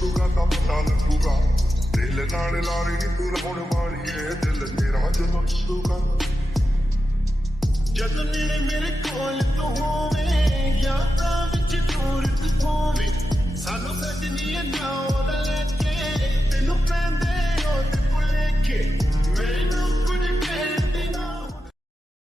ਦੱਸੂਗਾ ਤਾਂ ਪਤਾ ਲੱਗੂਗਾ ਦਿਲ ਨਾਲ ਲਾਰੀ ਨੀ ਤੂੰ ਲਾਉਣ ਵਾਲੀ ਏ ਦਿਲ ਮੇਰਾ ਜਦੋਂ ਦੱਸੂਗਾ ਜਦ ਮੇਰੇ ਕੋਲ ਤੂੰ ਹੋਵੇਂ